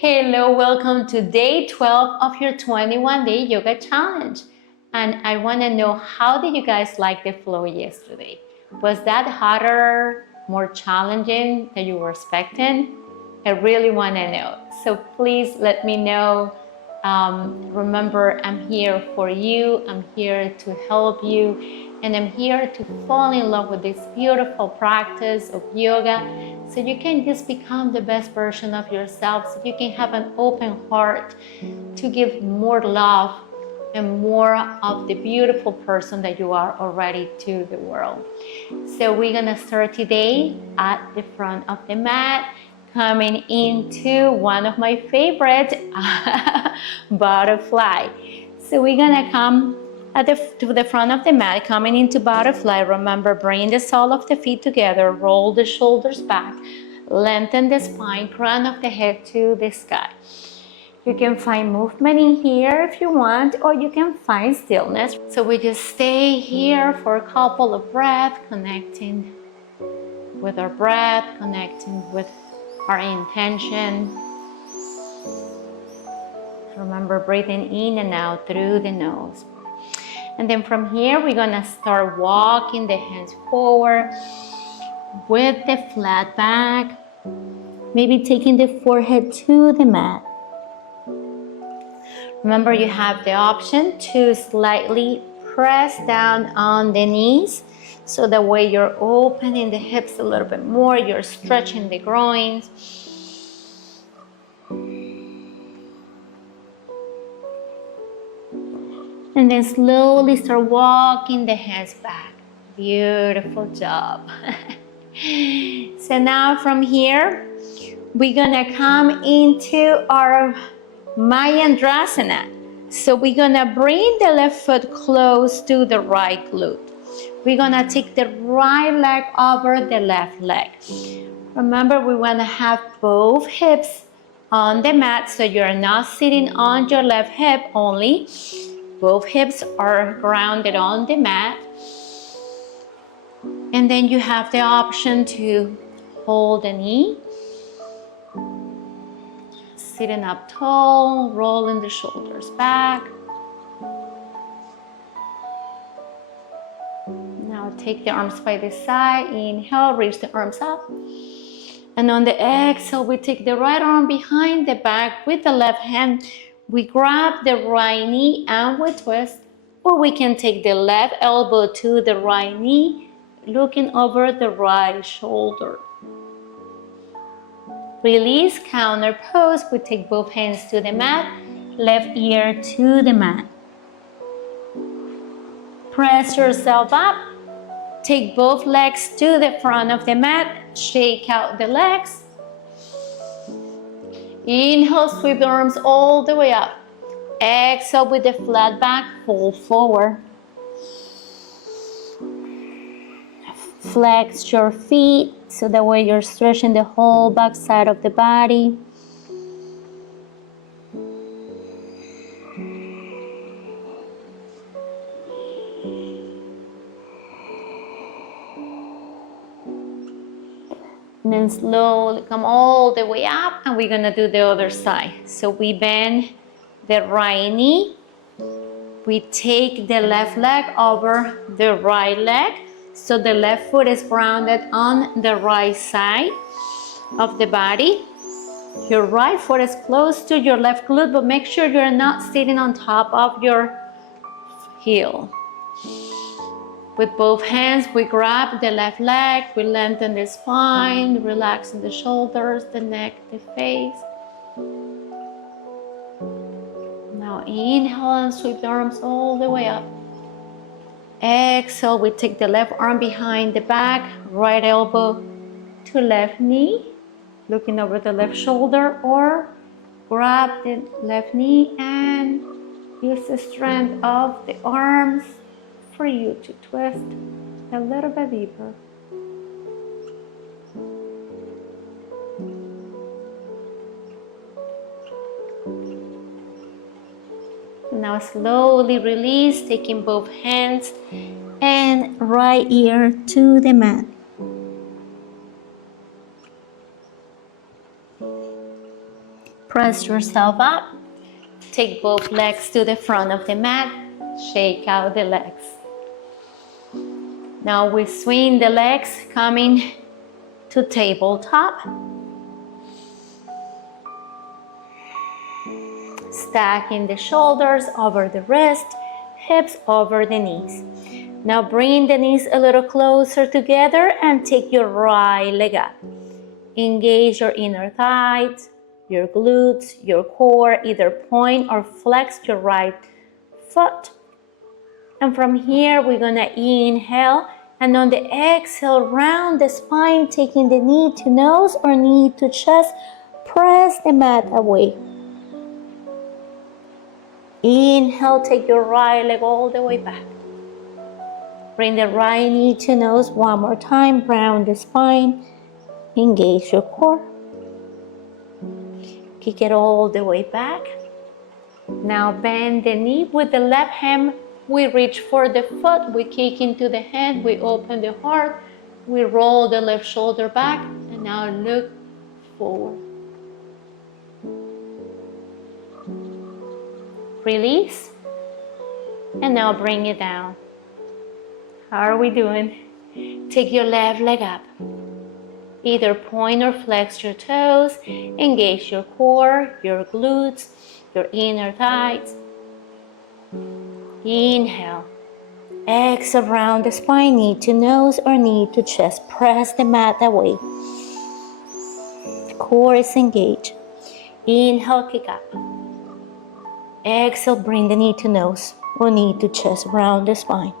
Hello, welcome to day 12 of your 21-day yoga challenge. And I want to know, how did you guys like the flow yesterday? Was that harder, more challenging than you were expecting? I really want to know. So please let me know. Remember, I'm here for you. I'm here to help you. And I'm here to fall in love with this beautiful practice of yoga so you can just become the best version of yourself, so you can have an open heart to give more love and more of the beautiful person that you are already to the world. So we're gonna start today at the front of the mat, coming into one of my favorite butterfly. So we're gonna come to the front of the mat, coming into butterfly. Remember, bring the sole of the feet together, roll the shoulders back, lengthen the spine, crown of the head to the sky. You can find movement in here if you want, or you can find stillness. So we just stay here for a couple of breaths, connecting with our breath, connecting with our intention. Remember, breathing in and out through the nose. And then from here, we're gonna start walking the hands forward with the flat back, maybe taking the forehead to the mat. Remember, you have the option to slightly press down on the knees, so that way you're opening the hips a little bit more, you're stretching the groins. And then slowly start walking the hands back. Beautiful job. So now from here, we're gonna come into our Mayandrasana. So we're gonna bring the left foot close to the right glute. We're gonna take the right leg over the left leg. Remember, we wanna have both hips on the mat, so you're not sitting on your left hip only. Both hips are grounded on the mat. And then you have the option to hold the knee, sitting up tall, rolling the shoulders back. Now take the arms by the side. Inhale, reach the arms up. And on the exhale, we take the right arm behind the back with the left hand. We grab the right knee and we twist, or we can take the left elbow to the right knee, looking over the right shoulder. Release, counter pose. We take both hands to the mat, left ear to the mat. Press yourself up. Take both legs to the front of the mat, shake out the legs. Inhale, sweep the arms all the way up. Exhale with the flat back, fold forward. Flex your feet, so that way you're stretching the whole back side of the body. And then slowly come all the way up, and we're gonna do the other side. So we bend the right knee. We take the left leg over the right leg, so the left foot is grounded on the right side of the body. Your right foot is close to your left glute, but make sure you're not sitting on top of your heel. With both hands, we grab the left leg, we lengthen the spine, relaxing the shoulders, the neck, the face. Now inhale and sweep the arms all the way up. Exhale, we take the left arm behind the back, right elbow to left knee, looking over the left shoulder, or grab the left knee and use the strength of the arms for you to twist a little bit deeper. Now slowly release, taking both hands and right ear to the mat. Press yourself up. Take both legs to the front of the mat. Shake out the legs. Now we swing the legs, coming to tabletop. Stacking the shoulders over the wrist, hips over the knees. Now bring the knees a little closer together and take your right leg up. Engage your inner thighs, your glutes, your core. Either point or flex your right foot. And from here, we're gonna inhale. And on the exhale, round the spine, taking the knee to nose or knee to chest. Press the mat away. Inhale, take your right leg all the way back. Bring the right knee to nose one more time. Round the spine. Engage your core. Kick it all the way back. Now bend the knee with the left hand. We reach for the foot. We kick into the hand. We open the heart. We roll the left shoulder back. And now look forward. Release. And now bring it down. How are we doing? Take your left leg up. Either point or flex your toes. Engage your core, your glutes, your inner thighs. Inhale. Exhale, round the spine, knee to nose or knee to chest. Press the mat away. Core is engaged. Inhale, kick up. Exhale, bring the knee to nose or knee to chest. Round the spine.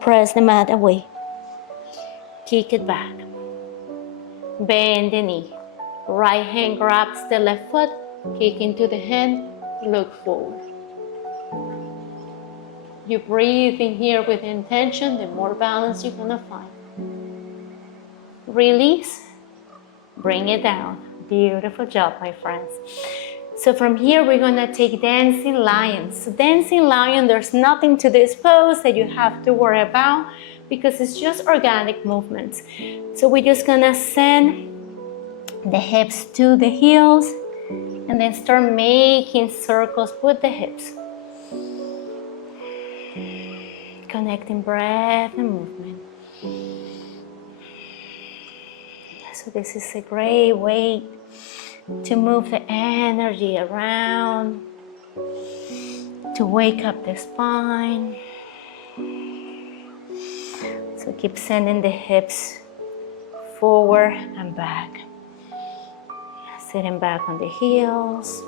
Press the mat away. Kick it back. Bend the knee. Right hand grabs the left foot. Kick into the hand. Look forward. You breathe in here with intention, the more balance you're gonna find. Release. Bring it down. Beautiful job, my friends. So from here, we're gonna take dancing lion. So dancing lion, there's nothing to this pose that you have to worry about because it's just organic movements. So we're just gonna send the hips to the heels and then start making circles with the hips. Connecting breath and movement. So this is a great way to move the energy around, to wake up the spine. So keep sending the hips forward and back. Sitting back on the heels,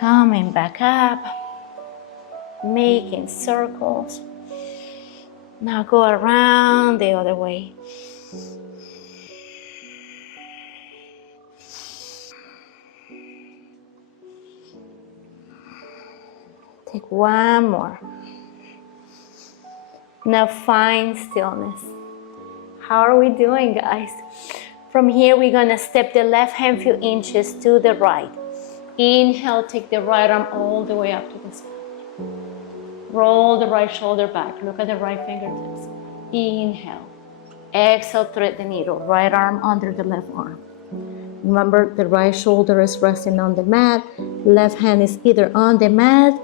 coming back up, making circles. Now go around the other way. Take one more. Now find stillness. How are we doing, guys? From here, we're gonna step the left hand few inches to the right. Inhale, take the right arm all the way up to the sky. Roll the right shoulder back. Look at the right fingertips. Inhale. Exhale, thread the needle. Right arm under the left arm. Remember, the right shoulder is resting on the mat. Left hand is either on the mat.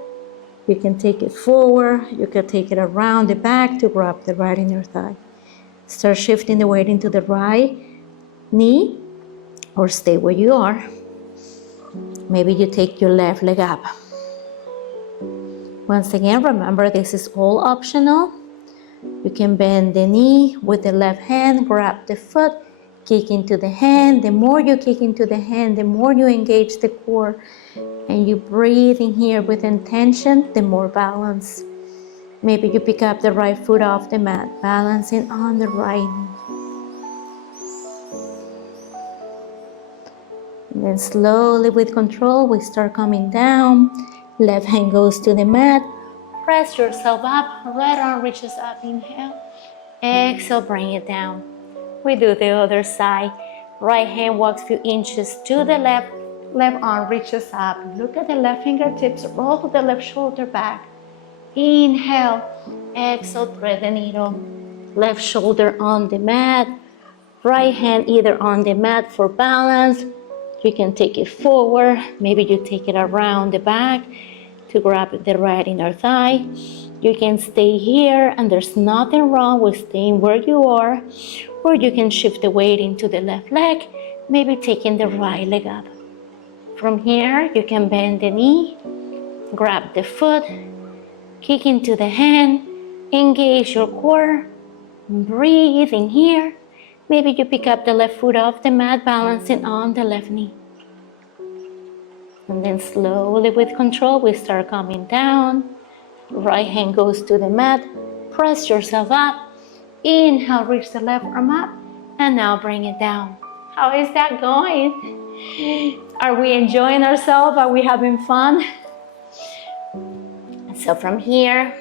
You can take it forward. You can take it around the back to grab the right inner thigh. Start shifting the weight into the right knee or stay where you are. Maybe you take your left leg up. Once again, remember this is all optional. You can bend the knee with the left hand, grab the foot, kick into the hand. The more you kick into the hand, the more you engage the core. And you breathe in here with intention, the more balance. Maybe you pick up the right foot off the mat, balancing on the right knee. And then slowly with control, we start coming down. Left hand goes to the mat. Press yourself up. Right arm reaches up. Inhale. Exhale, bring it down. We do the other side. Right hand walks a few inches to the left. Left arm reaches up. Look at the left fingertips. Roll the left shoulder back. Inhale. Exhale, thread the needle. Left shoulder on the mat. Right hand either on the mat for balance. You can take it forward. Maybe you take it around the back to grab the right inner thigh. You can stay here, and there's nothing wrong with staying where you are, or you can shift the weight into the left leg, maybe taking the right leg up. From here, you can bend the knee, grab the foot, kick into the hand, engage your core, breathe in here. Maybe you pick up the left foot off the mat, balancing on the left knee. And then slowly, with control, we start coming down. Right hand goes to the mat. Press yourself up. Inhale, reach the left arm up. And now bring it down. How is that going? Are we enjoying ourselves? Are we having fun? So from here,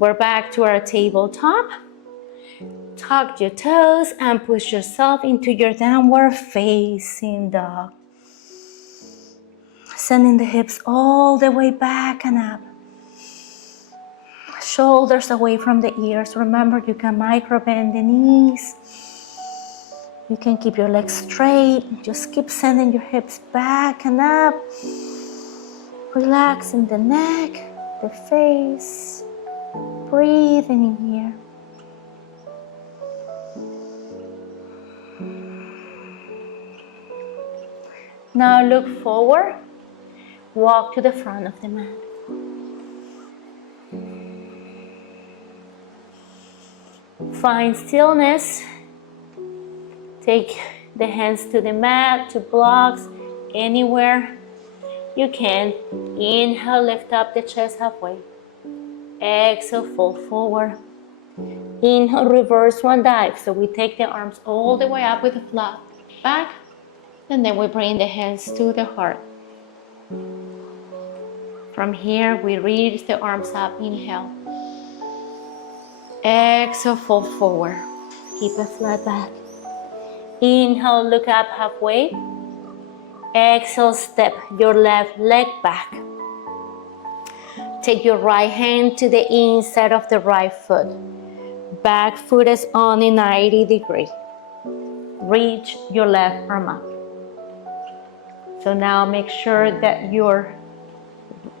we're back to our tabletop. Tuck your toes and push yourself into your downward facing dog. Sending the hips all the way back and up. Shoulders away from the ears. Remember, you can micro bend the knees. You can keep your legs straight. Just keep sending your hips back and up. Relaxing the neck, the face. Breathing in here. Now look forward. Walk to the front of the mat. Find stillness. Take the hands to the mat, to blocks, anywhere you can. Inhale, lift up the chest halfway. Exhale, fold forward. Inhale, reverse one dive. So we take the arms all the way up with a flat back. And then we bring the hands to the heart. From here, we reach the arms up. Inhale. Exhale, fold forward. Keep a flat back. Inhale, look up halfway. Exhale, step your left leg back. Take your right hand to the inside of the right foot. Back foot is on a 90 degree. Reach your left arm up. So now make sure that your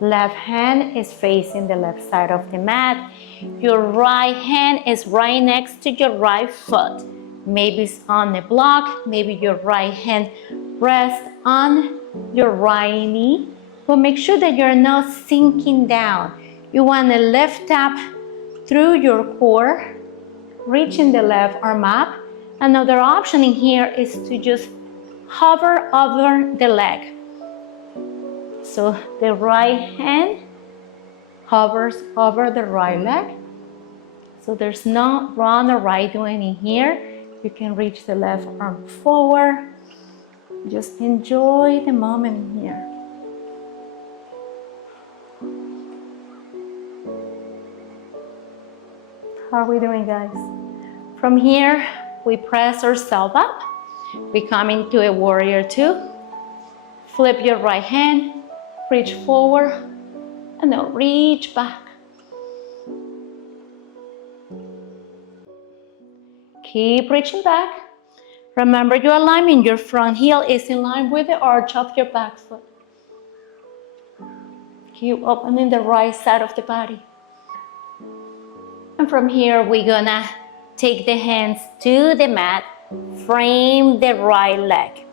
left hand is facing the left side of the mat. Your right hand is right next to your right foot. Maybe it's on the block. Maybe your right hand rests on your right knee. But make sure that you're not sinking down. You want to lift up through your core, reaching the left arm up. Another option in here is to just hover over the leg. So the right hand hovers over the right leg. So there's no wrong or right doing in here. You can reach the left arm forward. Just enjoy the moment in here. How are we doing, guys? From here, we press ourselves up. We come into a warrior two. Flip your right hand, reach forward, and then reach back. Keep reaching back. Remember your alignment. Your front heel is in line with the arch of your back foot. Keep opening the right side of the body. And from here, we're gonna take the hands to the mat. Frame the right leg.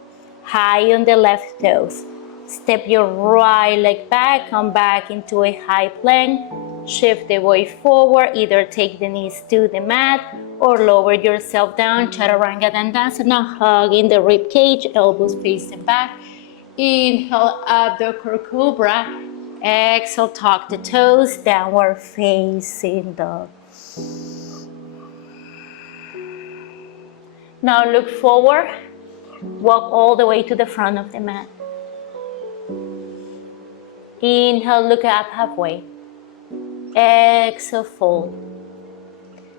High on the left toes. Step your right leg back. Come back into a high plank. Shift the weight forward. Either take the knees to the mat or lower yourself down. Chaturanga Dandasana. Hug in the rib cage. Elbows facing back. Inhale, Adho Cobra. Exhale, tuck the toes. Downward facing dog. Now look forward. Walk all the way to the front of the mat. Inhale, look up halfway. Exhale, fold.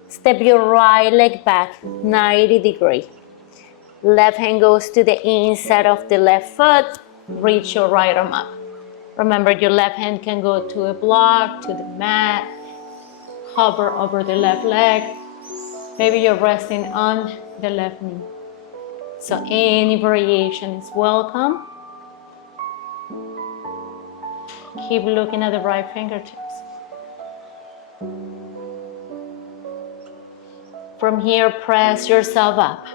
Step your right leg back, 90 degree. Left hand goes to the inside of the left foot. Reach your right arm up. Remember, your left hand can go to a block, to the mat. Hover over the left leg. Maybe you're resting on the left knee. So any variation is welcome. Keep looking at the right fingertips. From here, press yourself up.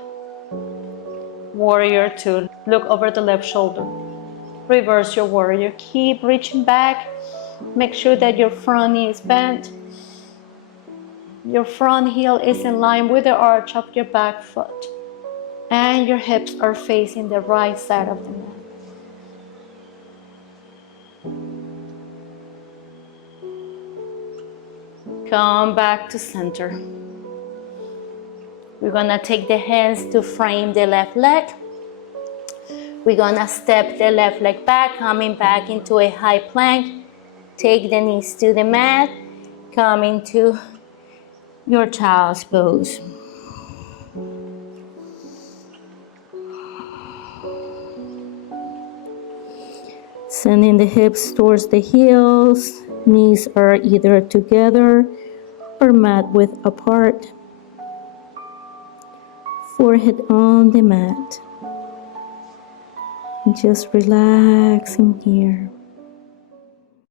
Warrior two. Look over the left shoulder. Reverse your warrior. Keep reaching back. Make sure that your front knee is bent. Your front heel is in line with the arch of your back foot. And your hips are facing the right side of the mat. Come back to center. We're gonna take the hands to frame the left leg. We're gonna step the left leg back, coming back into a high plank. Take the knees to the mat. Come into your child's pose. Sending the hips towards the heels. Knees are either together or mat width apart. Forehead on the mat. Just relaxing here.